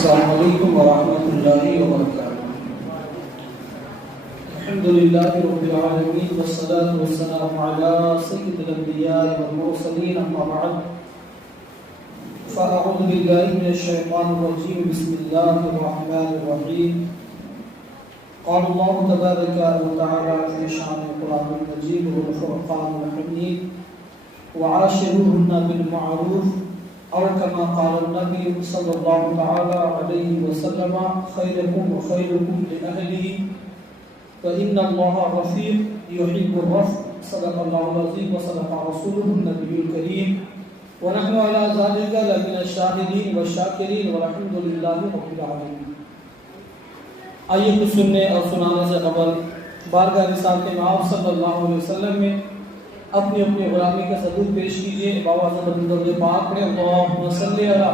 السلام علیکم ورحمۃ اللہ وبرکاتہ۔ الحمد للہ رب العالمین والصلاة والسلام علی سید الانبیاء والمرسلین، اما بعد فاعوذ باللہ من الشیطان الرجیم، بسم اللہ الرحمن الرحیم۔ قال اللہ تبارک وتعالی فی شان القرآن المجید والفرقان الحمید وعاشروهن بالمعروف اور كما قال النبي صلی اللہ تعالی علیہ وسلم خیرکم وخیرکم لأہلہ فإن اللہ رفیق يحب الرفق، صدق اللہ العظیم وصدق رسولہ النبی الکریم ونحن على ذلك لمن الشاہدین والشاکرین والحمد للہ رب العالمین۔ آئیے کچھ سننے اور سنانے سے قبل بارگاہ رسالت مآب صلی اللہ علیہ وسلم میں اپنی اپنی غلامی کا ثبوت پیش کیجئے۔ باوازہ درود پاک پڑھیں، اللہم صلی علی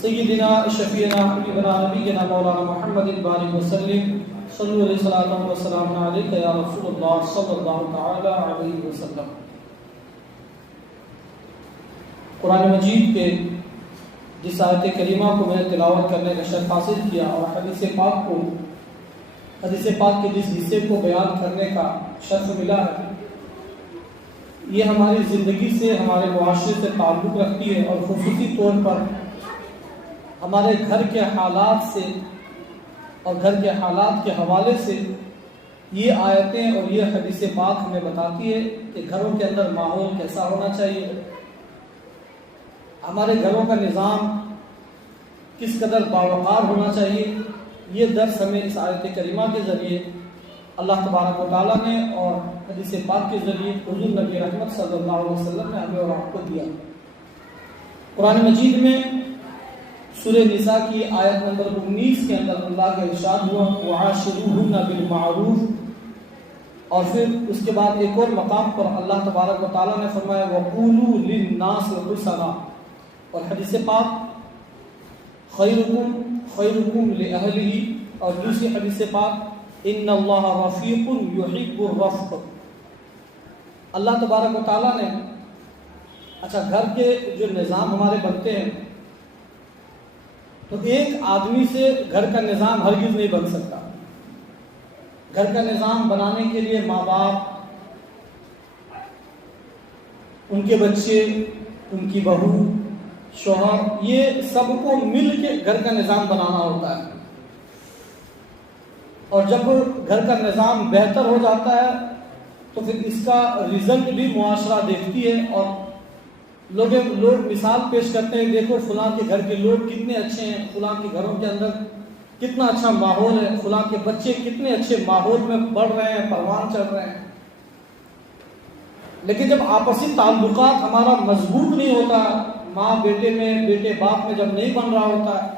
سیدنا شفیعنا حبیبنا نبینا مولانا محمد بارک وسلم، صلی اللہ علیہ وسلم علیک یا رسول اللہ صلی اللہ تعالی علیہ وسلم۔ قرآن مجید کے جس آیت کریمہ کو میں نے تلاوت کرنے کا شرف حاصل کیا اور حدیث پاک کے جس حصے کو بیان کرنے کا شرف ملا ہے، یہ ہماری زندگی سے، ہمارے معاشرے سے تعلق رکھتی ہے، اور خصوصی طور پر ہمارے گھر کے حالات سے اور گھر کے حالات کے حوالے سے یہ آیتیں اور یہ حدیث پاک ہمیں بتاتی ہے کہ گھروں کے اندر ماحول کیسا ہونا چاہیے، ہمارے گھروں کا نظام کس قدر باوقار ہونا چاہیے۔ یہ درس ہمیں اس آیت کریمہ کے ذریعے اللہ تبارک و تعالیٰ نے اور حدیث پاک کے ذریعے حضور نبی رحمت صلی اللہ علیہ وسلم نے ہمیں اور آپ کو دیا۔ قرآن مجید میں سورہ نساء کی آیت نمبر 19 کے اندر اللہ کا ارشاد ہوا وعاشروهن بالمعروف، اور پھر اس کے بعد ایک اور مقام پر اللہ تبارک و تعالیٰ نے فرمایا وقولوا للناس حسنا، اور حدیث پاک خیرکم لأہلہ، اور دوسری حدیث پاک ان اللہ رفیق یحب الرفق۔ اللہ تبارک و تعالیٰ نے اچھا گھر کے جو نظام ہمارے بنتے ہیں، تو ایک آدمی سے گھر کا نظام ہرگز نہیں بن سکتا۔ گھر کا نظام بنانے کے لیے ماں باپ، ان کے بچے، ان کی بہو، شوہر، یہ سب کو مل کے گھر کا نظام بنانا ہوتا ہے، اور جب گھر کا نظام بہتر ہو جاتا ہے تو پھر اس کا رزلٹ بھی معاشرہ دیکھتی ہے، اور لوگ مثال پیش کرتے ہیں، دیکھو فلاں کے گھر کے لوگ کتنے اچھے ہیں، فلاں کے گھروں کے اندر کتنا اچھا ماحول ہے، فلاں کے بچے کتنے اچھے ماحول میں بڑھ رہے ہیں، پروان چڑھ رہے ہیں۔ لیکن جب آپسی تعلقات ہمارا مضبوط نہیں ہوتا، ماں بیٹے میں، بیٹے باپ میں جب نہیں بن رہا ہوتا ہے،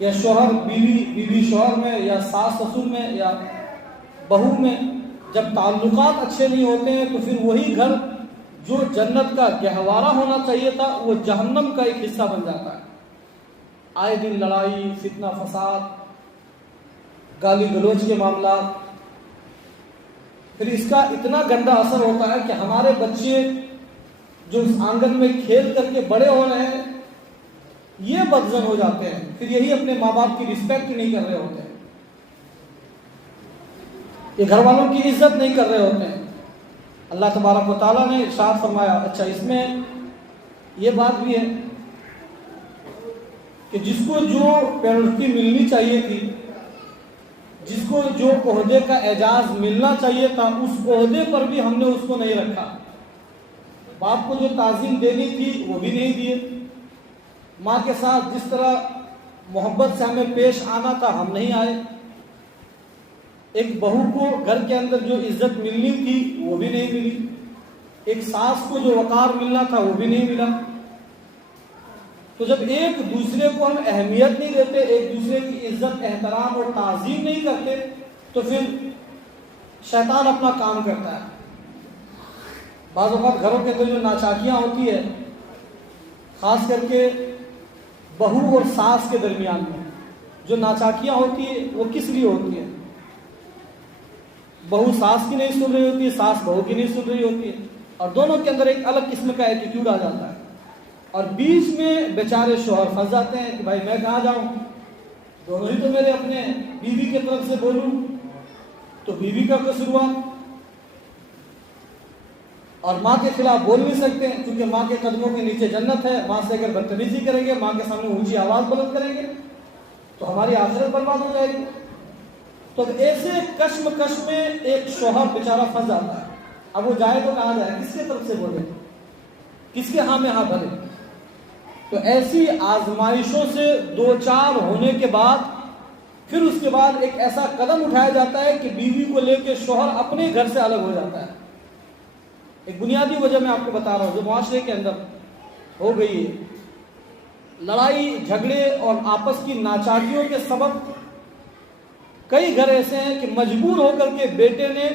یا شوہر بیوی شوہر میں، یا ساس سسر میں، یا بہو میں جب تعلقات اچھے نہیں ہوتے ہیں، تو پھر وہی گھر جو جنت کا گہوارہ ہونا چاہیے تھا وہ جہنم کا ایک حصہ بن جاتا ہے۔ آئے دن لڑائی، فتنہ فساد، گالی گلوچ کے معاملات، پھر اس کا اتنا گندا اثر ہوتا ہے کہ ہمارے بچے جو اس آنگن میں کھیل کر کے بڑے ہو رہے ہیں، یہ بدزن ہو جاتے ہیں، پھر یہی اپنے ماں باپ کی رسپیکٹ نہیں کر رہے ہوتے ہیں، یہ گھر والوں کی عزت نہیں کر رہے ہوتے ہیں۔ اللہ تبارک و تعالیٰ نے ارشاد فرمایا، اچھا اس میں یہ بات بھی ہے کہ جس کو جو پیورٹی ملنی چاہیے تھی، جس کو جو عہدے کا اعزاز ملنا چاہیے تھا، اس عہدے پر بھی ہم نے اس کو نہیں رکھا۔ باپ کو جو تعظیم دینی تھی وہ بھی نہیں دیے، ماں کے ساتھ جس طرح محبت سے ہمیں پیش آنا تھا ہم نہیں آئے، ایک بہو کو گھر کے اندر جو عزت ملنی تھی وہ بھی نہیں ملی، ایک ساس کو جو وقار ملنا تھا وہ بھی نہیں ملا۔ تو جب ایک دوسرے کو ہم اہمیت نہیں دیتے، ایک دوسرے کی عزت احترام اور تعظیم نہیں کرتے، تو پھر شیطان اپنا کام کرتا ہے۔ بعض اوقات گھروں کے اندر جو ناچاکیاں ہوتی ہے، خاص کر کے بہو اور ساس کے درمیان میں جو ناچاکیاں ہوتی ہے وہ کس لیے ہوتی ہے؟ بہو ساس کی نہیں سن رہی ہوتی ہے، ساس بہو کی نہیں سن رہی ہوتی ہے، اور دونوں کے اندر ایک الگ قسم کا ایٹیٹیوڈ آ جاتا ہے۔ اور بیچ میں بیچارے شوہر پھنس جاتے ہیں کہ بھائی میں کہاں جاؤں، دونوں ہی تو میرے اپنے، بیوی کی طرف سے بولوں تو بیوی کا قصور ہوا، اور ماں کے خلاف بول نہیں سکتے کیونکہ ماں کے قدموں کے نیچے جنت ہے، ماں سے اگر بدتمیزی کریں گے، ماں کے سامنے اونچی آواز بلند کریں گے تو ہماری آخرت برباد ہو جائے گی۔ تو ایسے کشمکش میں ایک شوہر بیچارہ پھنس جاتا ہے، اب وہ جائے تو کہاں جائے، کس کی طرف سے بولے، کس کے ہاں میں ہاں بھرے۔ تو ایسی آزمائشوں سے دو چار ہونے کے بعد پھر اس کے بعد ایک ایسا قدم اٹھایا جاتا ہے کہ بیوی کو لے کے شوہر اپنے گھر سے الگ ہو جاتا ہے۔ ایک بنیادی وجہ میں آپ کو بتا رہا ہوں جو معاشرے کے اندر ہو گئی ہے، لڑائی جھگڑے اور آپس کی ناچاکیوں کے سبب کئی گھر ایسے ہیں کہ مجبور ہو کر کے بیٹے نے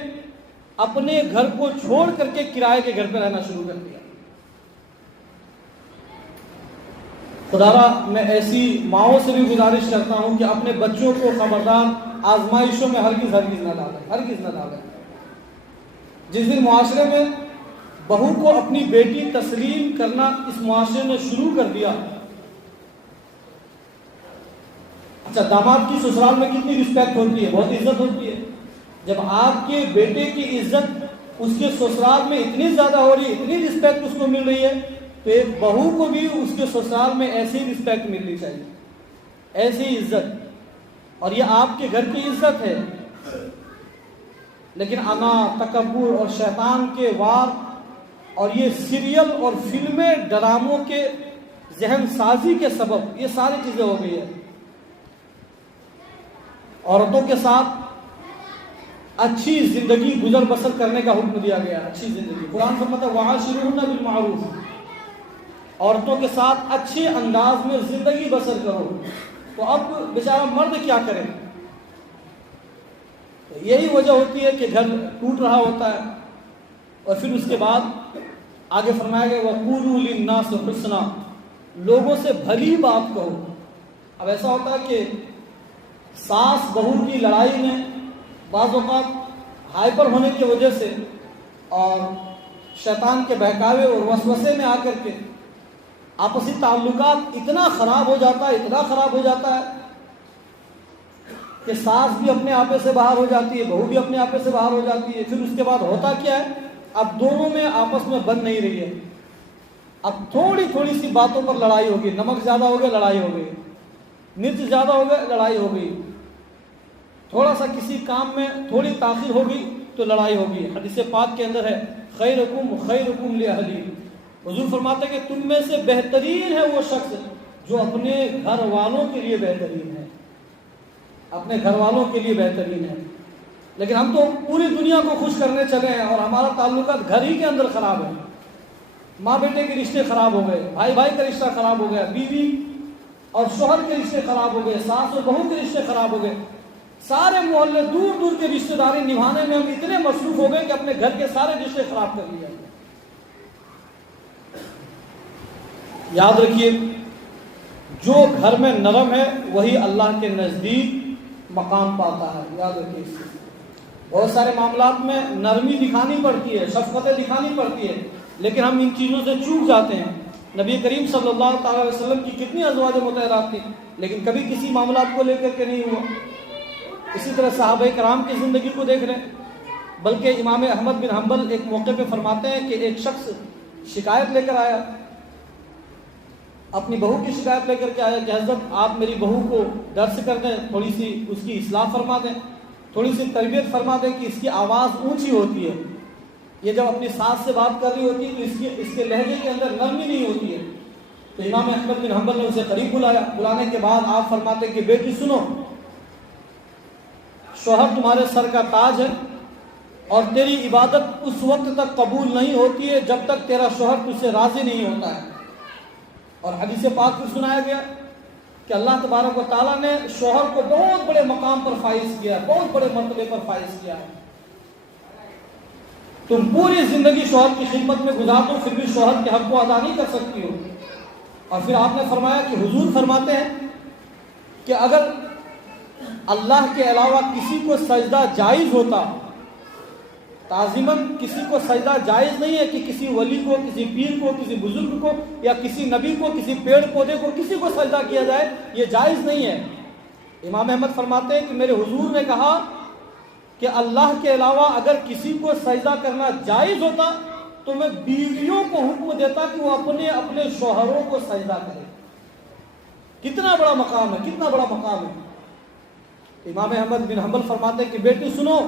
اپنے گھر کو چھوڑ کر کے کرائے کے گھر پہ رہنا شروع کر دیا۔ خدا را میں ایسی ماؤں سے بھی گزارش کرتا ہوں کہ اپنے بچوں کو خبردار آزمائشوں میں ہرگز نہ ڈالیں، ہرگز نہ ڈالیں۔ جس دن معاشرے میں بہو کو اپنی بیٹی تسلیم کرنا اس معاشرے نے شروع کر دیا، اچھا داماد کی سسرال میں کتنی رسپیکٹ ہوتی ہے، بہت عزت ہوتی ہے، جب آپ کے بیٹے کی عزت اس کے سسرال میں اتنی زیادہ ہو رہی ہے، اتنی رسپیکٹ اس کو مل رہی ہے، تو ایک بہو کو بھی اس کے سسرال میں ایسی رسپیکٹ ملنی چاہیے، ایسی عزت، اور یہ آپ کے گھر کی عزت ہے۔ لیکن انا، تکبر اور شیطان کے وار اور یہ سیریل اور فلمیں ڈراموں کے ذہن سازی کے سبب یہ ساری چیزیں ہو گئی ہے۔ عورتوں کے ساتھ اچھی زندگی گزر بسر کرنے کا حکم دیا گیا، اچھی زندگی، قرآن فرماتا ہے وَعَاشِرُوهُنَّ بِالْمَعْرُوفِ، عورتوں کے ساتھ اچھے انداز میں زندگی بسر کرو۔ تو اب بیچارہ مرد کیا کرے؟ یہی وجہ ہوتی ہے کہ گھر ٹوٹ رہا ہوتا ہے، اور پھر اس کے بعد آگے فرمایا گیا وَقُولُوا لِلنَّاسِ حُسْنًا، لوگوں سے بھلی بات کہو۔ اب ایسا ہوتا ہے کہ ساس بہو کی لڑائی میں بعض اوقات ہائپر ہونے کی وجہ سے اور شیطان کے بہکاوے اور وسوسے میں آ کر کے آپسی تعلقات اتنا خراب ہو جاتا ہے، اتنا خراب ہو جاتا ہے کہ ساس بھی اپنے آپے سے باہر ہو جاتی ہے، بہو بھی اپنے آپے سے باہر ہو جاتی ہے۔ پھر اس کے بعد ہوتا کیا ہے، اب دونوں میں آپس میں بن نہیں رہی ہے، اب تھوڑی تھوڑی سی باتوں پر لڑائی ہوگی، نمک زیادہ ہو گیا لڑائی ہو گئی، مرچ زیادہ ہو گیا لڑائی ہو گئی، تھوڑا سا کسی کام میں تھوڑی تاخیر ہو گئی تو لڑائی ہو گئی۔ حدیث پاک کے اندر ہے خیرکم خیرکم لأہلی، حضور فرماتے ہیں کہ تم میں سے بہترین ہے وہ شخص جو اپنے گھر والوں کے لیے بہترین ہے، اپنے گھر والوں کے لیے بہترین ہے۔ لیکن ہم تو پوری دنیا کو خوش کرنے چلے ہیں اور ہمارا تعلقات گھر ہی کے اندر خراب ہے، ماں بیٹے کے رشتے خراب ہو گئے، بھائی بھائی کا رشتہ خراب ہو گیا، بیوی اور شوہر کے رشتے خراب ہو گئے، ساس اور بہو کے رشتے خراب ہو گئے، سارے محلے دور دور کے رشتے داری نبھانے میں ہم اتنے مصروف ہو گئے کہ اپنے گھر کے سارے رشتے خراب کر لیے۔ یاد رکھیے جو گھر میں نرم ہے وہی اللہ کے نزدیک مقام پاتا ہے، یاد رکھیے۔ بہت سارے معاملات میں نرمی دکھانی پڑتی ہے، شفقتیں دکھانی پڑتی ہے، لیکن ہم ان چیزوں سے چوک جاتے ہیں۔ نبی کریم صلی اللہ تعالی علیہ وسلم کی کتنی ازواج مطہرات تھیں، لیکن کبھی کسی معاملات کو لے کر کے نہیں ہوا۔ اسی طرح صحابہ کرام کی زندگی کو دیکھ لیں، بلکہ امام احمد بن حنبل ایک موقع پہ فرماتے ہیں کہ ایک شخص شکایت لے کر آیا، اپنی بہو کی شکایت لے کر کے آیا کہ حضرت آپ میری بہو کو درس کر دیں، تھوڑی سی اس کی اصلاح فرما دیں، تھوڑی سی تربیت فرما دیں کہ اس کی آواز اونچی ہوتی ہے، یہ جب اپنی ساس سے بات کر رہی ہوتی ہے تو اس کے لہجے کے اندر نرمی نہیں ہوتی ہے۔ تو امام احمد بن حنبل نے اسے قریب بلایا، بلانے کے بعد آپ فرماتے کہ بیٹی سنو، شوہر تمہارے سر کا تاج ہے اور تیری عبادت اس وقت تک قبول نہیں ہوتی ہے جب تک تیرا شوہر تجھ سے راضی نہیں ہوتا ہے۔ اور حدیث پاک میں سنایا گیا کہ اللہ تبارک و تعالیٰ نے شوہر کو بہت بڑے مقام پر فائز کیا، بہت بڑے مرتبے پر فائز کیا ہے۔ تم پوری زندگی شوہر کی خدمت میں گزار دو پھر بھی شوہر کے حق کو ادا نہیں کر سکتی ہو۔ اور پھر آپ نے فرمایا کہ حضور فرماتے ہیں کہ اگر اللہ کے علاوہ کسی کو سجدہ جائز ہوتا تعظیماً کسی کو سجدہ جائز نہیں ہے کہ کسی ولی کو، کسی پیر کو، کسی بزرگ کو یا کسی نبی کو، کسی پیڑ پودے کو، کسی کو سجدہ کیا جائے، یہ جائز نہیں ہے۔ امام احمد فرماتے ہیں کہ میرے حضور نے کہا کہ اللہ کے علاوہ اگر کسی کو سجدہ کرنا جائز ہوتا تو میں بیویوں کو حکم دیتا کہ وہ اپنے اپنے شوہروں کو سجدہ کرے۔ کتنا بڑا مقام ہے، کتنا بڑا مقام ہے۔ امام احمد بن حنبل فرماتے ہیں کہ بیٹی سنو،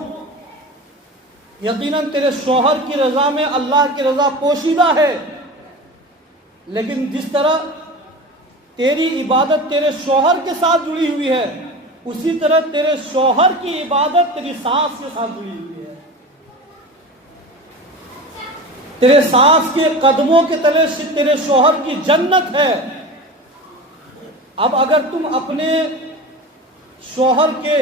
یقیناً تیرے شوہر کی رضا میں اللہ کی رضا پوشیدہ ہے، لیکن جس طرح تیری عبادت تیرے شوہر کے ساتھ جڑی ہوئی ہے، اسی طرح تیرے شوہر کی عبادت تیری ساس کے ساتھ جڑی ہوئی ہے۔ تیرے ساس کے قدموں کے تلے تیرے شوہر کی جنت ہے۔ اب اگر تم اپنے شوہر کے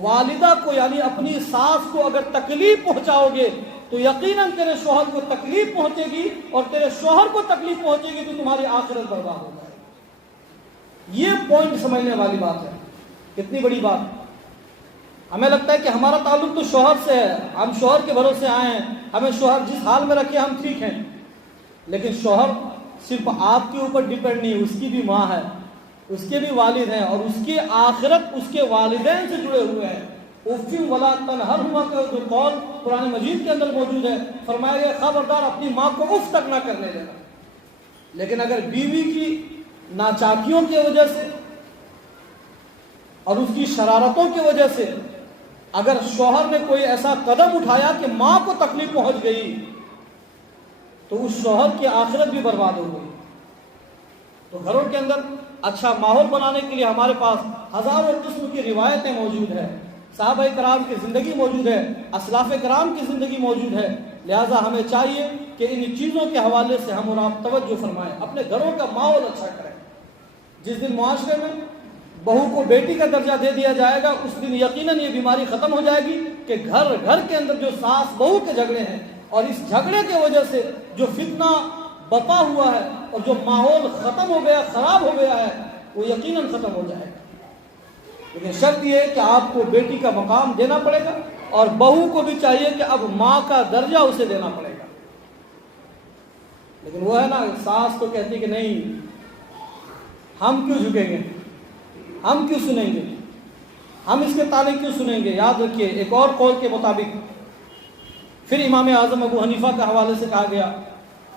والدہ کو یعنی اپنی ساس کو اگر تکلیف پہنچاؤ گے تو یقیناً تیرے شوہر کو تکلیف پہنچے گی، اور تیرے شوہر کو تکلیف پہنچے گی تو تمہاری آخرت برباد ہو جائے گی۔ یہ پوائنٹ سمجھنے والی بات ہے، کتنی بڑی بات۔ ہمیں لگتا ہے کہ ہمارا تعلق تو شوہر سے ہے، ہم شوہر کے بھروسے آئے ہیں، ہمیں شوہر جس حال میں رکھے ہم ٹھیک ہیں، لیکن شوہر صرف آپ کے اوپر ڈیپینڈ نہیں، اس کی بھی ماں ہے، اس کے بھی والد ہیں، اور اس کی آخرت اس کے والدین سے جڑے ہوئے ہیں۔ اُفٍ وَلَا تَنْهَرْهُمَا کا جو قول قرآن مجید کے اندر موجود ہے، فرمایا گیا خبردار اپنی ماں کو اف تک نہ کرنے دینا۔ لیکن اگر بیوی کی ناچاکیوں کی وجہ سے اور اس کی شرارتوں کی وجہ سے اگر شوہر نے کوئی ایسا قدم اٹھایا کہ ماں کو تکلیف پہنچ گئی تو اس شوہر کی آخرت بھی برباد ہو گئی۔ تو گھروں کے اندر اچھا ماحول بنانے کے لیے ہمارے پاس ہزاروں قسم کی روایتیں موجود ہیں، صحابہ کرام کی زندگی موجود ہے، اسلاف کرام کی زندگی موجود ہے، لہٰذا ہمیں چاہیے کہ ان چیزوں کے حوالے سے ہم اور آپ توجہ فرمائیں، اپنے گھروں کا ماحول اچھا کریں۔ جس دن معاشرے میں بہو کو بیٹی کا درجہ دے دیا جائے گا اس دن یقیناً یہ بیماری ختم ہو جائے گی کہ گھر گھر کے اندر جو ساس بہو کے جھگڑے ہیں اور اس جھگڑے کی وجہ سے جو فتنہ بپا ہوا ہے اور جو ماحول ختم ہو گیا، خراب ہو گیا ہے، وہ یقیناً ختم ہو جائے گا۔ لیکن شرط یہ ہے کہ آپ کو بیٹی کا مقام دینا پڑے گا، اور بہو کو بھی چاہیے کہ اب ماں کا درجہ اسے دینا پڑے گا۔ لیکن وہ ہے نا، ساس تو کہتی کہ نہیں، ہم کیوں جھکیں گے، ہم کیوں سنیں گے، ہم اس کے تعلق کیوں سنیں گے۔ یاد رکھیے ایک اور قول کے مطابق پھر امام اعظم ابو حنیفہ کے حوالے سے کہا گیا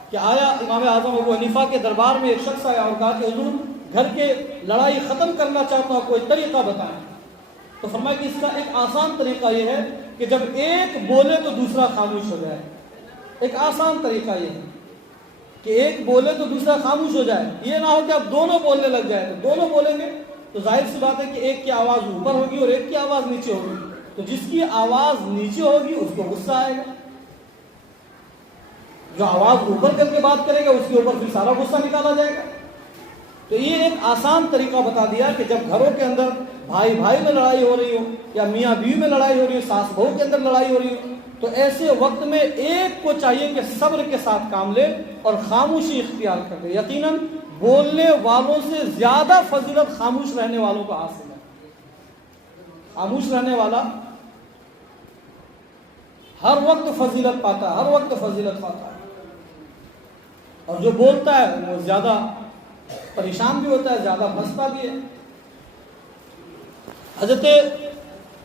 کہ آیا امام اعظم ابو حنیفہ کے دربار میں ایک شخص آیا اور کہا کہ حضور گھر کے لڑائی ختم کرنا چاہتا ہوں، کوئی طریقہ بتائیں۔ تو فرمایا کہ اس کا ایک آسان طریقہ یہ ہے کہ جب ایک بولے تو دوسرا خاموش ہو جائے۔ ایک آسان طریقہ یہ ہے کہ ایک بولے تو دوسرا خاموش ہو جائے، یہ نہ ہو کہ اب دونوں بولنے لگ جائے۔ تو دونوں بولیں گے تو ظاہر سی بات ہے کہ ایک کی آواز اوپر ہوگی اور ایک کی آواز نیچے ہوگی، تو جس کی آواز نیچے ہوگی اس کو غصہ آئے گا، جو آواز اوپر کر کے بات کرے گا اس کے اوپر پھر سارا غصہ نکالا جائے گا۔ تو یہ ایک آسان طریقہ بتا دیا کہ جب گھروں کے اندر بھائی بھائی میں لڑائی ہو رہی ہو یا میاں بیوی میں لڑائی ہو رہی ہو، ساس بہو کے اندر لڑائی ہو رہی ہو، تو ایسے وقت میں ایک کو چاہیے کہ صبر کے ساتھ کام لے اور خاموشی اختیار کر لے۔ یقیناً بولنے والوں سے زیادہ فضیلت خاموش رہنے والوں کو حاصل ہے۔ خاموش رہنے والا ہر وقت فضیلت پاتا ہے، ہر وقت فضیلت پاتا ہے، اور جو بولتا ہے وہ زیادہ پریشان بھی ہوتا ہے، زیادہ پھنستا بھی ہے۔ حضرت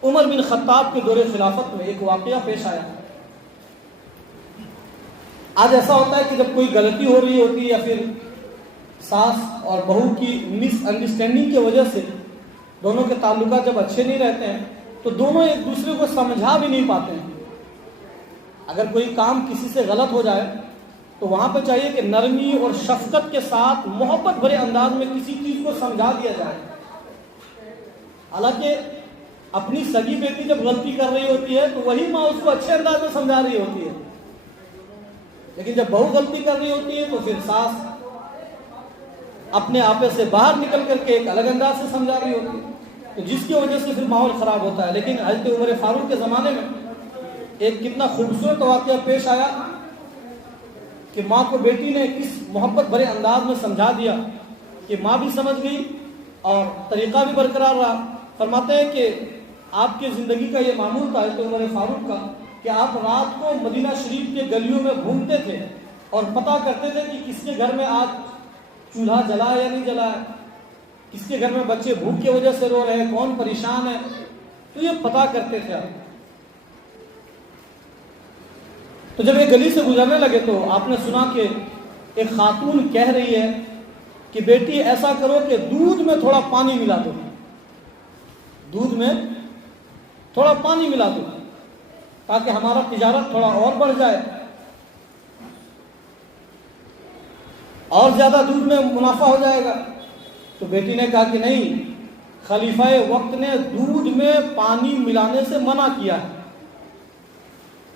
عمر بن خطاب کے دور خلافت میں ایک واقعہ پیش آیا۔ آج ایسا ہوتا ہے کہ جب کوئی غلطی ہو رہی ہوتی ہے یا پھر ساس اور بہو کی مس انڈرسٹینڈنگ کی وجہ سے دونوں کے تعلقات جب اچھے نہیں رہتے ہیں تو دونوں ایک دوسرے کو سمجھا بھی نہیں پاتے ہیں۔ اگر کوئی کام کسی سے غلط ہو جائے تو وہاں پہ چاہیے کہ نرمی اور شفقت کے ساتھ محبت بھرے انداز میں کسی چیز کو سمجھا دیا جائے۔ حالانکہ اپنی سگی بیٹی جب غلطی کر رہی ہوتی ہے تو وہی ماں اس کو اچھے انداز میں سمجھا رہی ہوتی ہے، لیکن جب بہو غلطی کر رہی ہوتی ہے تو پھر ساس اپنے آپے سے باہر نکل کر کے ایک الگ انداز سے سمجھا رہی ہوتی ہے، تو جس کی وجہ سے پھر ماحول خراب ہوتا ہے۔ لیکن حضرت عمر فاروق کے زمانے میں ایک کتنا خوبصورت واقعہ پیش آیا کہ ماں کو بیٹی نے کس محبت بھرے انداز میں سمجھا دیا کہ ماں بھی سمجھ گئی اور طریقہ بھی برقرار رہا۔ فرماتے ہیں کہ آپ کی زندگی کا یہ معمول تھا حضرت عمر فاروق کا کہ آپ رات کو مدینہ شریف کے گلیوں میں گھومتے تھے اور پتہ کرتے تھے کہ کس کے گھر میں آج چولہا جلا ہے یا نہیں جلا ہے، کس کے گھر میں بچے بھوک کی وجہ سے رو رہے ہیں، کون پریشان ہے، تو یہ پتہ کرتے تھے آپ۔ تو جب یہ گلی سے گزرنے لگے تو آپ نے سنا کہ ایک خاتون کہہ رہی ہے کہ بیٹی ایسا کرو کہ دودھ میں تھوڑا پانی ملا دو، دودھ میں تھوڑا پانی ملا دو تاکہ ہمارا تجارت تھوڑا اور بڑھ جائے، اور زیادہ دودھ میں منافع ہو جائے گا۔ تو بیٹی نے کہا کہ نہیں، خلیفہ وقت نے دودھ میں پانی ملانے سے منع کیا ہے،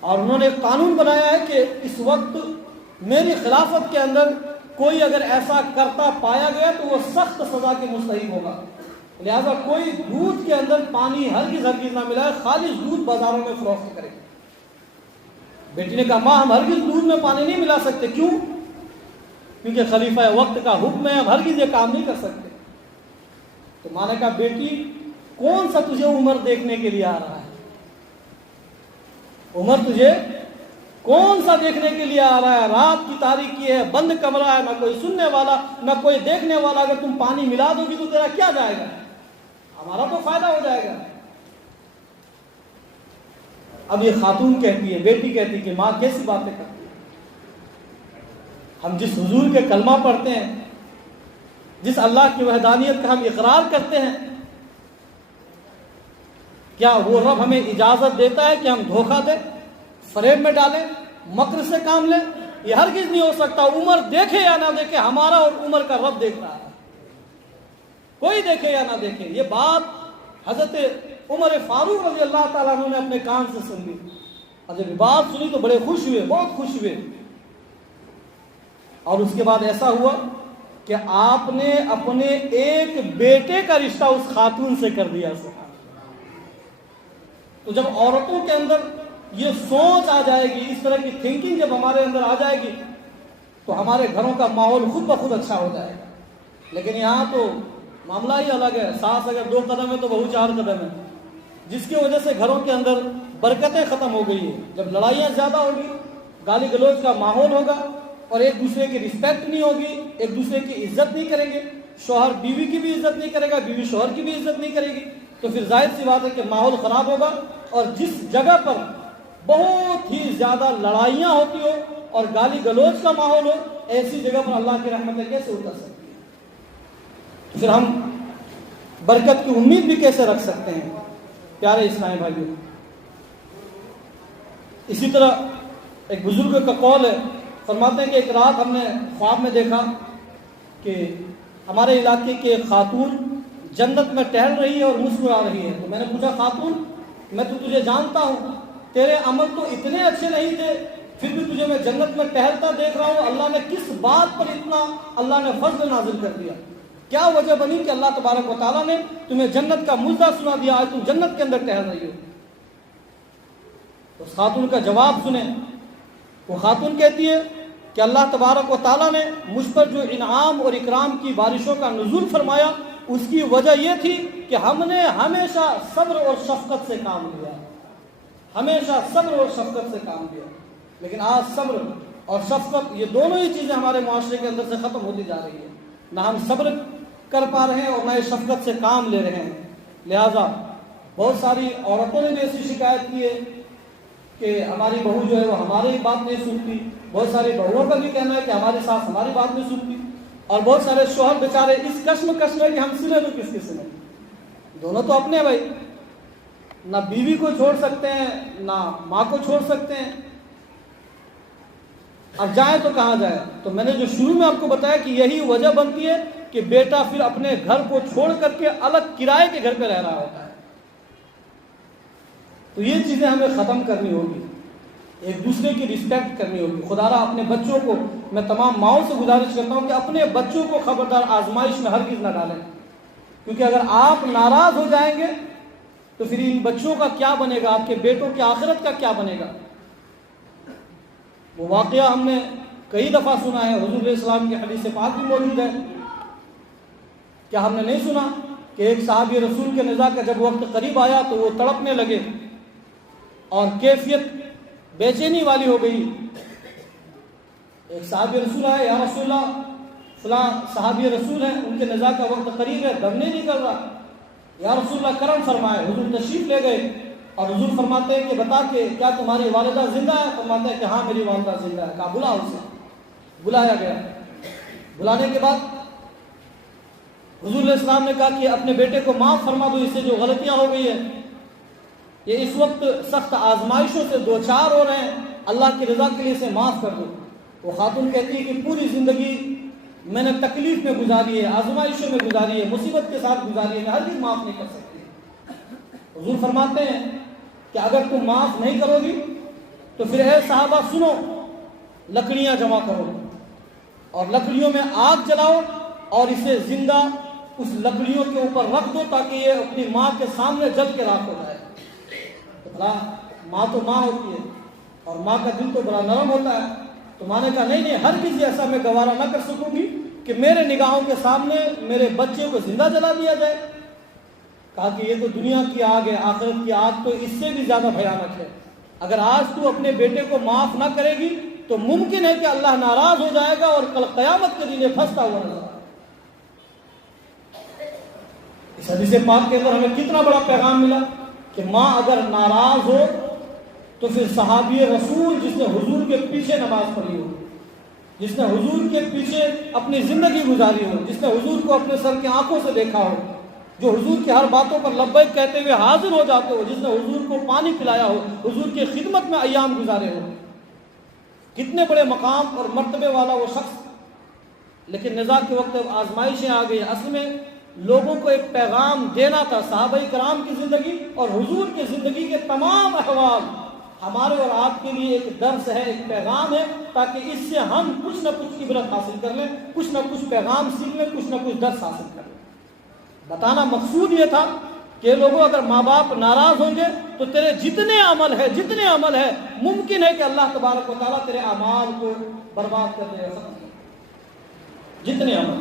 اور انہوں نے ایک قانون بنایا ہے کہ اس وقت میری خلافت کے اندر کوئی اگر ایسا کرتا پایا گیا تو وہ سخت سزا کے مستحق ہوگا، لہذا کوئی دودھ کے اندر پانی ہرگز نہ ملائے، خالص دودھ بازاروں میں فروخت کرے۔ بیٹی نے کہا ماں ہم ہرگز دودھ میں پانی نہیں ملا سکتے، کیوں؟ کیونکہ خلیفہ وقت کا حکم ہے، ہم ہرگز یہ کام نہیں کر سکتے۔ تو ماں نے کہا بیٹی کون سا تجھے عمر دیکھنے کے لیے آ رہا ہے، عمر تجھے کون سا دیکھنے کے لیے آ رہا ہے، رات کی تاریکی ہے، بند کمرہ ہے، نہ کوئی سننے والا نہ کوئی دیکھنے والا، اگر تم پانی ملا دو گی تو تیرا کیا جائے گا، ہمارا تو فائدہ ہو جائے گا۔ اب یہ خاتون کہتی ہے، بیٹی کہتی ہے کہ ماں کیسی باتیں کرتی ہے، ہم جس حضور کے کلمہ پڑھتے ہیں، جس اللہ کی وحدانیت کا ہم اقرار کرتے ہیں، کیا وہ رب ہمیں اجازت دیتا ہے کہ ہم دھوکہ دیں، فریب میں ڈالیں، مکر سے کام لیں؟ یہ ہرگز نہیں ہو سکتا۔ عمر دیکھے یا نہ دیکھے، ہمارا اور عمر کا رب دیکھ رہا ہے، کوئی دیکھے یا نہ دیکھے۔ یہ بات حضرت عمر فاروق رضی اللہ تعالیٰ عنہ نے اپنے کان سے سن لی، اور جب یہ بات سنی تو بڑے خوش ہوئے، بہت خوش ہوئے۔ اور اس کے بعد ایسا ہوا کہ آپ نے اپنے ایک بیٹے کا رشتہ اس خاتون سے کر دیا۔ تو جب عورتوں کے اندر یہ سوچ آ جائے گی، اس طرح کی تھنکنگ جب ہمارے اندر آ جائے گی تو ہمارے گھروں کا ماحول خود بخود اچھا ہو جائے گا۔ لیکن یہاں تو معاملہ ہی الگ ہے، ساس اگر 2 قدم ہے تو بہو 4 قدم ہے، جس کی وجہ سے گھروں کے اندر برکتیں ختم ہو گئی ہیں۔ جب لڑائیاں زیادہ ہوگی، گالی گلوچ کا ماحول ہوگا، اور ایک دوسرے کی رسپیکٹ نہیں ہوگی، ایک دوسرے کی عزت نہیں کریں گے، شوہر بیوی کی بھی عزت نہیں کرے گا، بیوی شوہر کی بھی عزت نہیں کرے گی، تو پھر ظاہر سی بات ہے کہ ماحول خراب ہوگا۔ اور جس جگہ پر بہت ہی زیادہ لڑائیاں ہوتی ہو اور گالی گلوچ کا ماحول ہو، ایسی جگہ پر اللہ کی رحمتیں کیسے اتر سکتی ہیں؟ پھر ہم برکت کی امید بھی کیسے رکھ سکتے ہیں؟ پیارے اسلامی بھائیوں، اسی طرح ایک بزرگ کا قول ہے، فرماتے ہیں کہ ایک رات ہم نے خواب میں دیکھا کہ ہمارے علاقے کی ایک خاتون جنت میں ٹہل رہی ہے اور مسکرا رہی ہے۔ تو میں نے پوچھا خاتون میں تو تجھے جانتا ہوں، تیرے عمل تو اتنے اچھے نہیں تھے، پھر بھی تجھے میں جنت میں ٹہلتا دیکھ رہا ہوں، اللہ نے کس بات پر اتنا اللہ نے فضل نازل کر دیا؟ کیا وجہ بنی کہ اللہ تبارک و تعالیٰ نے تمہیں جنت کا مژدہ سنا دیا، آج تم جنت کے اندر ٹہل رہی ہو؟ تو اس خاتون کا جواب سنیں۔ وہ خاتون کہتی ہے کہ اللہ تبارک و تعالیٰ نے مجھ پر جو انعام اور اکرام کی بارشوں کا نزول فرمایا، اس کی وجہ یہ تھی کہ ہم نے ہمیشہ صبر اور شفقت سے کام لیا، ہمیشہ صبر اور شفقت سے کام لیا۔ لیکن آج صبر اور شفقت یہ دونوں ہی چیزیں ہمارے معاشرے کے اندر سے ختم ہوتی جا رہی ہیں، نہ ہم صبر کر پا رہے ہیں اور نہ ہی شفقت سے کام لے رہے ہیں۔ لہذا بہت ساری عورتوں نے بھی ایسی شکایت کی ہے کہ ہماری بہو جو ہے وہ ہماری بات نہیں سنتی، بہت ساری بہوؤں کا بھی کہنا ہے کہ ہماری ساس ہماری بات نہیں سنتی، اور بہت سارے شوہر بیچارے اس کشمکش میں کہ ہم سنے تو کس کس نے، دونوں تو اپنے بھائی، نہ بیوی کو چھوڑ سکتے ہیں نہ ماں کو چھوڑ سکتے ہیں، اب جائیں تو کہاں جائیں؟ تو میں نے جو شروع میں آپ کو بتایا کہ یہی وجہ بنتی ہے کہ بیٹا پھر اپنے گھر کو چھوڑ کر کے الگ کرائے کے گھر پہ رہ رہا ہوتا ہے۔ تو یہ چیزیں ہمیں ختم کرنی ہوگی، ایک دوسرے کی رسپیکٹ کرنی ہوگی۔ خدا را اپنے بچوں کو، میں تمام ماؤں سے گزارش کرتا ہوں کہ اپنے بچوں کو خبردار آزمائش میں ہرگز نہ ڈالیں، کیونکہ اگر آپ ناراض ہو جائیں گے تو پھر ان بچوں کا کیا بنے گا، آپ کے بیٹوں کی آخرت کا کیا بنے گا؟ وہ واقعہ ہم نے کئی دفعہ سنا ہے، حضور علیہ السلام کی حدیث پاک بھی موجود ہے۔ کیا ہم نے نہیں سنا کہ ایک صحابی رسول کے نزاع کا جب وقت قریب آیا تو وہ تڑپنے لگے اور کیفیت بے چینی والی ہو گئی. ایک صحابی رسول آئے, یا رسول اللہ فلاں صحابی رسول ہیں, ان کے نزا کا وقت قریب ہے, دم نہیں نکل رہا, یا رسول اللہ کرم فرمائے. حضور تشریف لے گئے اور حضور فرماتے ہیں کہ بتا کہ کیا تمہاری والدہ زندہ ہے؟ فرماتے ہیں کہ ہاں میری والدہ زندہ ہے. کہا بلا اسے. بلایا گیا. بلانے کے بعد حضور علیہ السلام نے کہا کہ اپنے بیٹے کو معاف فرما دو, اس سے جو غلطیاں ہو گئی ہیں, یہ اس وقت سخت آزمائشوں سے دوچار ہو رہے ہیں, اللہ کی رضا کے لیے اسے معاف کر دو. وہ خاتون کہتی ہے کہ پوری زندگی میں نے تکلیف میں گزاری ہے, آزمائشوں میں گزاری ہے, مصیبت کے ساتھ گزاری ہے, میں ہرگز معاف نہیں کر سکتی. حضور فرماتے ہیں کہ اگر تم معاف نہیں کرو گی تو پھر اے صحابہ سنو, لکڑیاں جمع کرو اور لکڑیوں میں آگ جلاؤ اور اسے زندہ اس لکڑیوں کے اوپر رکھ دو تاکہ یہ اپنی ماں کے سامنے جل کے راکھ ہو جائے. ماں تو ماں ہوتی ہے اور ماں کا دل تو بڑا نرم ہوتا ہے. تو ماں نے کہا نہیں, ہرگز ایسا میں گوارا نہ کر سکوں گی کہ میرے نگاہوں کے سامنے میرے بچے کو زندہ جلا دیا جائے. کہا کہ یہ تو دنیا کی آگ ہے, آخرت کی آگ تو اس سے بھی زیادہ بھیانک ہے. اگر آج تو اپنے بیٹے کو معاف نہ کرے گی تو ممکن ہے کہ اللہ ناراض ہو جائے گا اور کل قیامت کے دن یہ پھنستا ہوا نظر آئے. اس حدیث پاک کے اندر ہمیں کتنا بڑا پیغام ملا کہ ماں اگر ناراض ہو تو پھر صحابی رسول جس نے حضور کے پیچھے نماز پڑھی ہو, جس نے حضور کے پیچھے اپنی زندگی گزاری ہو, جس نے حضور کو اپنے سر کی آنکھوں سے دیکھا ہو, جو حضور کی ہر باتوں پر لبیک کہتے ہوئے حاضر ہو جاتے ہو, جس نے حضور کو پانی پلایا ہو, حضور کی خدمت میں ایام گزارے ہو, کتنے بڑے مقام اور مرتبے والا وہ شخص. لیکن نزاع کے وقت آزمائشیں آ گئی. اصل میں لوگوں کو ایک پیغام دینا تھا. صحابہ کرام کی زندگی اور حضور کی زندگی کے تمام احوال ہمارے اور آپ کے لیے ایک درس ہے, ایک پیغام ہے, تاکہ اس سے ہم کچھ نہ کچھ عبرت حاصل کر لیں, کچھ نہ کچھ پیغام سیکھ لیں, کچھ نہ کچھ درس حاصل کر لیں. بتانا مقصود یہ تھا کہ لوگوں اگر ماں باپ ناراض ہوں گے تو تیرے جتنے عمل ہے ممکن ہے کہ اللہ تبارک و تعالیٰ تیرے اعمال کو برباد کر دے. جتنے عمل.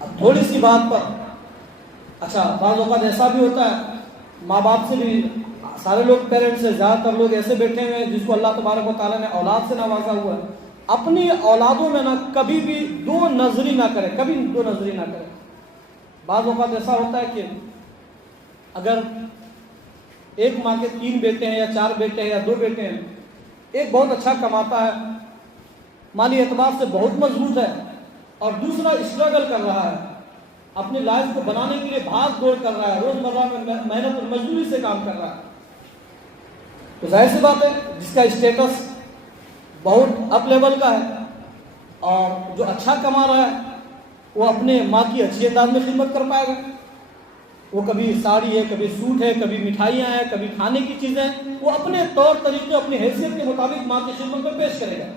اب تھوڑی سی بات پر, اچھا بعض اوقات ایسا بھی ہوتا ہے, ماں باپ سے بھی سارے لوگ, پیرنٹس سے زیادہ تر لوگ ایسے بیٹھے ہوئے ہیں جس کو اللہ تبارک و تعالیٰ نے اولاد سے نوازا ہوا ہے, اپنی اولادوں میں نہ کبھی بھی دو نظری نہ کرے, کبھی دو نظری نہ کرے. بعض اوقات ایسا ہوتا ہے کہ اگر ایک ماں کے 3 بیٹے ہیں یا 4 بیٹے ہیں یا 2 بیٹے ہیں, ایک بہت اچھا کماتا ہے, مالی اعتبار سے بہت مضبوط ہے, اور دوسرا اسٹرگل کر رہا ہے, اپنی لائف کو بنانے کے لیے بھاگ دوڑ کر رہا ہے, روزمرہ میں محنت اور مزدوری سے کام کر رہا ہے. تو ظاہر سی بات ہے جس کا اسٹیٹس بہت اپ لیول کا ہے اور جو اچھا کما رہا ہے وہ اپنے ماں کی اچھی انداز میں خدمت کر پائے گا. وہ کبھی ساڑی ہے, کبھی سوٹ ہے, کبھی مٹھائیاں ہیں, کبھی کھانے کی چیزیں ہیں, وہ اپنے طور طریقے اپنی حیثیت کے مطابق ماں کی خدمت میں پیش کرے گا.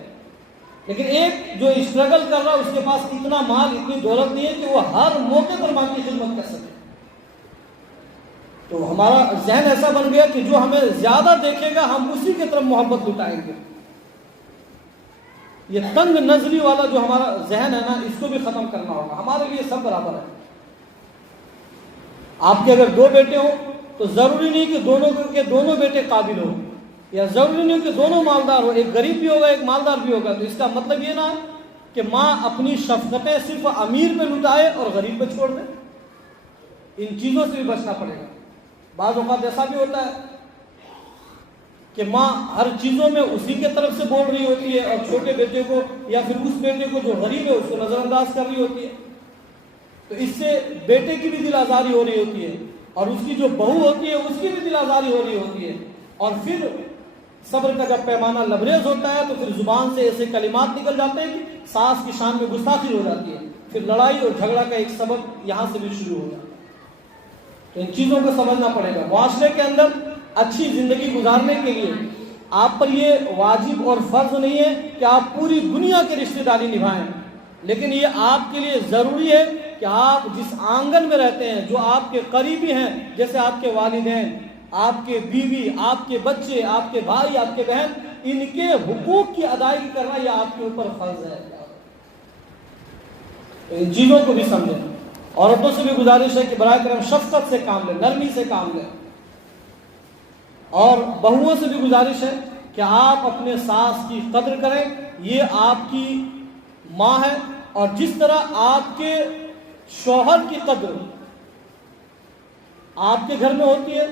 لیکن ایک جو اسٹرگل کر رہا ہے اس کے پاس اتنا مال, اتنی دولت نہیں ہے کہ وہ ہر موقع پر ماں کی خدمت کر سکے. تو ہمارا ذہن ایسا بن گیا کہ جو ہمیں زیادہ دیکھے گا ہم اسی کی طرف محبت لٹائیں گے. یہ تنگ نظری والا جو ہمارا ذہن ہے نا, اس کو بھی ختم کرنا ہوگا. ہمارے لیے سب برابر ہے. آپ کے اگر 2 بیٹے ہوں تو ضروری نہیں کہ دونوں بیٹے قابل ہوں, یا ضروری نہیں کہ دونوں مالدار ہو, ایک غریب بھی ہوگا ایک مالدار بھی ہوگا. تو اس کا مطلب یہ نہ کہ ماں اپنی شفقتیں صرف امیر پہ لٹائے اور غریب پہ چھوڑ دے. ان چیزوں سے بھی بچنا پڑے گا. بعض اوقات ایسا بھی ہوتا ہے کہ ماں ہر چیزوں میں اسی کے طرف سے بول رہی ہوتی ہے اور چھوٹے بیٹے کو یا پھر اس بیٹے کو جو غریب ہے اس کو نظر انداز کر رہی ہوتی ہے. تو اس سے بیٹے کی بھی دل آزاری ہو رہی ہوتی ہے, اور اس کی جو بہو ہوتی ہے اس کی بھی دل آزاری ہو رہی ہوتی ہے. اور پھر صبر کا جب پیمانہ لبریز ہوتا ہے تو پھر زبان سے ایسے کلمات نکل جاتے ہیں کہ ساس کی شان میں گستاخی ہو جاتی ہے. پھر لڑائی اور جھگڑا کا ایک سبب یہاں سے بھی شروع ہو جاتا ہے. تو ان چیزوں کو سمجھنا پڑے گا. معاشرے کے اندر اچھی زندگی گزارنے کے لیے آپ پر یہ واجب اور فرض نہیں ہے کہ آپ پوری دنیا کی رشتہ داری نبھائیں, لیکن یہ آپ کے لیے ضروری ہے کہ آپ جس آنگن میں رہتے ہیں, جو آپ کے قریبی ہیں, جیسے آپ کے والدین, آپ کے بیوی, آپ کے بچے, آپ کے بھائی, آپ کے بہن, ان کے حقوق کی ادائیگی کرنا یہ آپ کے اوپر فرض ہے. تو ان چیزوں کو بھی سمجھیں. عورتوں سے بھی گزارش ہے کہ برائے کرم شفقت سے کام لیں, نرمی سے کام لیں. اور بہوؤں سے بھی گزارش ہے کہ آپ اپنے ساس کی قدر کریں، یہ آپ کی ماں ہے، اور جس طرح آپ کے شوہر کی قدر آپ کے گھر میں ہوتی ہے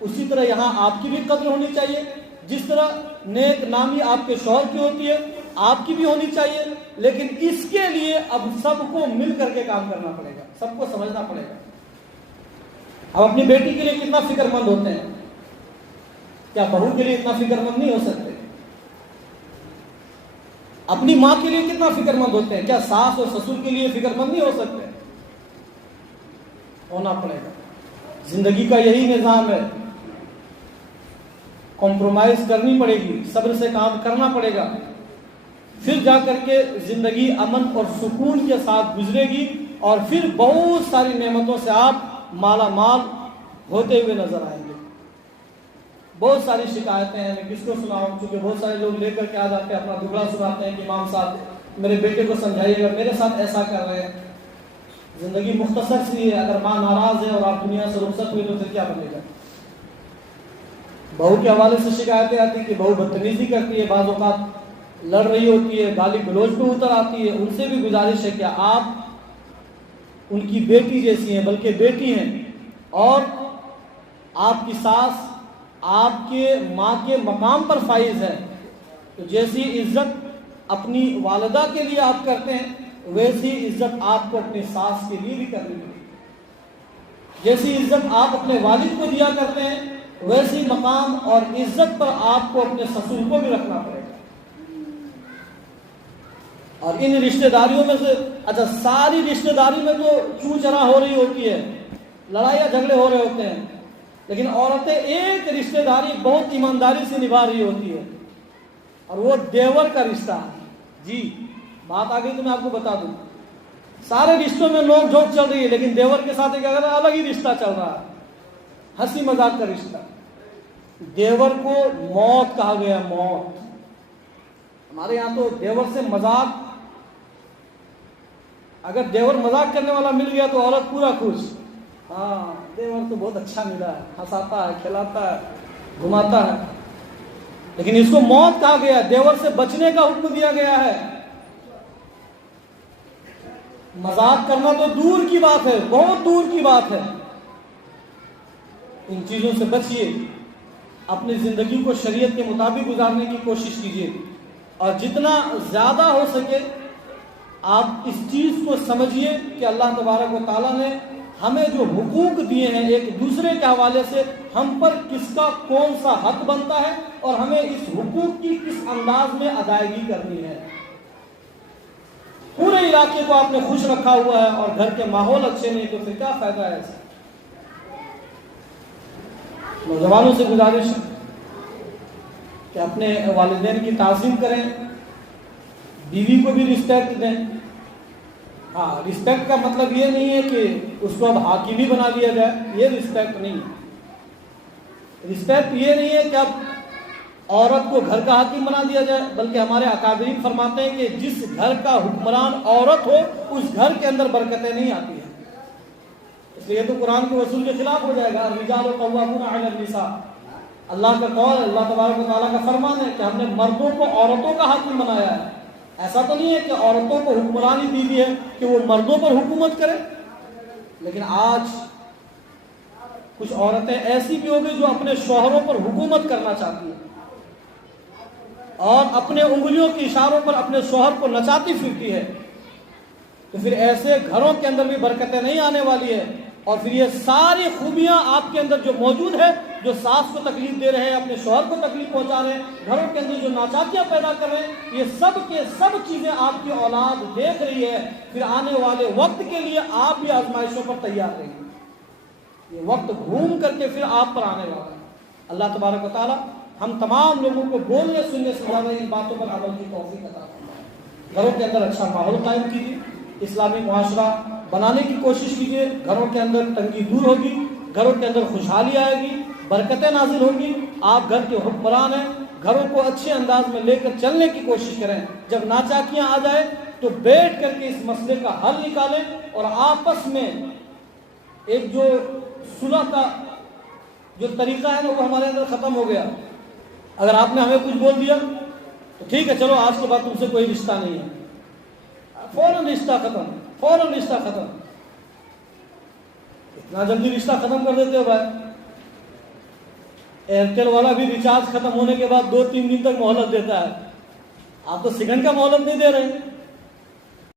اسی طرح یہاں آپ کی بھی قدر ہونی چاہیے، جس طرح نیک نامی آپ کے شوہر کی ہوتی ہے آپ کی بھی ہونی چاہیے، لیکن اس کے لیے اب سب کو مل کر کے کام کرنا پڑے گا، سب کو سمجھنا پڑے گا۔ اب اپنی بیٹی کے لیے کتنا فکر مند ہوتے ہیں، کیا بہو کے لیے اتنا فکر مند نہیں ہو سکتے؟ اپنی ماں کے لیے کتنا فکر مند ہوتے ہیں، کیا ساس اور سسر کے لیے فکر مند نہیں ہو سکتے؟ ہونا پڑے گا۔ زندگی کا یہی نظام ہے، کمپرومائز کرنی پڑے گی، صبر سے کام کرنا پڑے گا، پھر جا کر کے زندگی امن اور سکون کے ساتھ گزرے گی، اور پھر بہت ساری نعمتوں سے آپ مالا مال ہوتے ہوئے نظر آئیں گے۔ بہت ساری شکایتیں ہیں، میں کس کو سناؤں، کیونکہ بہت سارے لوگ لے کر کے آ جاتے ہیں، اپنا دکھڑا سناتے ہیں کہ امام صاحب میرے بیٹے کو سمجھائیے گا، میرے ساتھ ایسا کر رہے ہیں۔ زندگی مختصر سی ہے، اگر ماں ناراض ہے اور آپ دنیا سے رخصت ہوئی تو پھر کیا بنے گا؟ بہو کے حوالے سے شکایتیں آتی ہیں کہ بہو بدتمیزی کرتی ہے، بعض اوقات لڑ رہی ہوتی ہے، گالی گلوچ پہ اتر آتی ہے۔ ان سے بھی گزارش ہے کہ آپ ان کی بیٹی جیسی ہیں، بلکہ بیٹی ہیں، اور آپ کی ساس آپ کے ماں کے مقام پر فائز ہے، تو جیسی عزت اپنی والدہ کے لیے آپ کرتے ہیں ویسی عزت آپ کو اپنی ساس کے لیے بھی کرنی پڑے، جیسی عزت آپ اپنے والد کو دیا کرتے ہیں ویسی مقام اور عزت پر آپ کو اپنے سسر کو بھی رکھنا پڑے گا۔ اور ان رشتہ داریوں میں سے اچھا ساری رشتہ داری میں تو چوں چرا ہو رہی ہوتی ہے، لڑائیاں جھگڑے ہو رہے ہوتے ہیں، لیکن عورتیں ایک رشتہ داری بہت ایمانداری سے نبھا رہی ہوتی ہے، اور وہ دیور کا رشتہ ہے۔ جی بات آ گئی تو میں آپ کو بتا دوں، سارے رشتوں میں نوک جھوک چل رہی ہے، لیکن دیور کے ساتھ ایک الگ ہی رشتہ چل رہا ہے، ہنسی مذاق کا رشتہ۔ دیور کو موت کہا گیا، موت۔ ہمارے یہاں تو دیور سے مذاق، اگر دیور مذاق کرنے والا مل گیا تو عورت پورا خوش، ہاں دیور تو بہت اچھا ملا ہے، ہنساتا ہے، کھلاتا ہے، گھماتا ہے، لیکن اس کو موت کہا گیا، دیور سے بچنے کا حکم دیا گیا ہے۔ مذاق کرنا تو دور کی بات ہے، بہت دور کی بات ہے، ان چیزوں سے بچیے، اپنی زندگی کو شریعت کے مطابق گزارنے کی کوشش کیجیے، اور جتنا زیادہ ہو سکے آپ اس چیز کو سمجھیے کہ اللہ تبارک و تعالیٰ نے ہمیں جو حقوق دیے ہیں ایک دوسرے کے حوالے سے، ہم پر کس کا کون سا حق بنتا ہے اور ہمیں اس حقوق کی کس انداز میں ادائیگی کرنی ہے۔ پورے علاقے کو آپ نے خوش رکھا ہوا ہے اور گھر کے ماحول اچھے نہیں تو پھر کیا فائدہ ہے ایسا؟ نوجوانوں سے گزارش ہے کہ اپنے والدین کی تعظیم کریں، بیوی کو بھی رسپیکٹ دیں۔ ہاں رسپیکٹ کا مطلب یہ نہیں ہے کہ اس کو اب حاکم بھی بنا دیا جائے، یہ رسپیکٹ نہیں ہے۔ رسپیکٹ یہ نہیں ہے کہ اب عورت کو گھر کا حاکم بنا دیا جائے، بلکہ ہمارے اکابرین فرماتے ہیں کہ جس گھر کا حکمران عورت ہو اس گھر کے اندر برکتیں نہیں آتی ہیں، اس لیے تو قرآن کے اصول کے خلاف ہو جائے گا۔ الرجال قوامون علی النساء، اللہ کا قول، اللہ تبارک و تعالیٰ کا فرمان ہے کہ ہم نے مردوں کو عورتوں کا حاکم بنایا ہے۔ ایسا تو نہیں ہے کہ عورتوں کو حکمرانی دی دی ہے کہ وہ مردوں پر حکومت کرے، لیکن آج کچھ عورتیں ایسی بھی ہو گئی جو اپنے شوہروں پر حکومت کرنا چاہتی ہیں اور اپنے انگلیوں کے اشاروں پر اپنے شوہر کو نچاتی پھرتی ہے، تو پھر ایسے گھروں کے اندر بھی برکتیں نہیں آنے والی ہے، اور پھر یہ ساری خوبیاں آپ کے اندر جو موجود ہے، جو ساس کو تکلیف دے رہے ہیں، اپنے شوہر کو تکلیف پہنچا رہے ہیں، گھروں کے اندر جو ناچاکیاں پیدا کر رہے ہیں، یہ سب کے سب چیزیں آپ کی اولاد دیکھ رہی ہے۔ پھر آنے والے وقت کے لیے آپ بھی آزمائشوں پر تیار رہیے، یہ وقت گھوم کر کے پھر آپ پر آنے والا ہے۔ اللہ تبارک و تعالی ہم تمام لوگوں کو بولنے سننے سے زیادہ ان باتوں پر عمل کی توفیق عطا فرمائے۔ گھروں کے اندر اچھا ماحول قائم کیجیے، اسلامی معاشرہ بنانے کی کوشش کیجیے، گھروں کے اندر تنگی دور ہوگی، گھروں کے اندر خوشحالی آئے گی، برکتیں نازل ہوں گی۔ آپ گھر کے حکمران ہیں، گھروں کو اچھے انداز میں لے کر چلنے کی کوشش کریں۔ جب ناچاکیاں آ جائیں تو بیٹھ کر کے اس مسئلے کا حل نکالیں، اور آپس میں ایک جو صلح کا جو طریقہ ہے نا وہ ہمارے اندر ختم ہو گیا. اگر آپ نے ہمیں کچھ بول دیا تو ٹھیک ہے چلو آج کے بعد تم سے کوئی رشتہ نہیں ہے, فوراً رشتہ ختم, فوراً رشتہ ختم. اتنا جلدی رشتہ ختم کر دیتے ہو بھائی. ایئرٹیل والا بھی ریچارج ختم ہونے کے بعد 2-3 دن تک مہلت دیتا ہے, آپ تو سیکنڈ کا مہلت نہیں دے رہے ہیں.